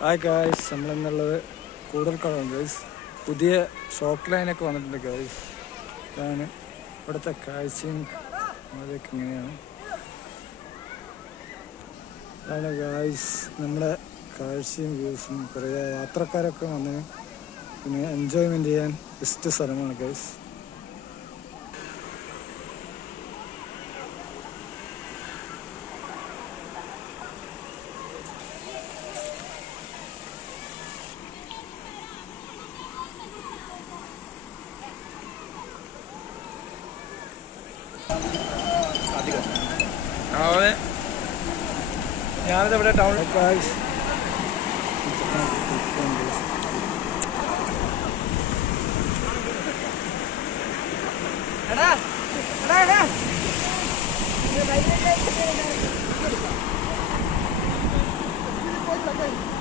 Hi guys നമ്മളെന്നുള്ളത് കൂടുതൽ കളറും guys പുതിയ ഷോക്ക് ലൈനൊക്കെ വന്നിട്ടുണ്ട് ഗൈസ് ഇതാണ് ഇവിടുത്തെ കാഴ്ചയും അതൊക്കെ ഇങ്ങനെയാണ്. ഇതാണ് ഗായ്സ് നമ്മുടെ കാഴ്ചയും വ്യൂസും കുറേ യാത്രക്കാരൊക്കെ വന്ന് പിന്നെ എൻജോയ്മെന്റ് ചെയ്യാൻ ബെസ്റ്റ് സ്ഥലമാണ് ഗൈസ് അതെ. ഞാനിത് ഇവിടെ ടൗൺ എടാ എടാ എടാ. ഇതിനെ പോയി ആ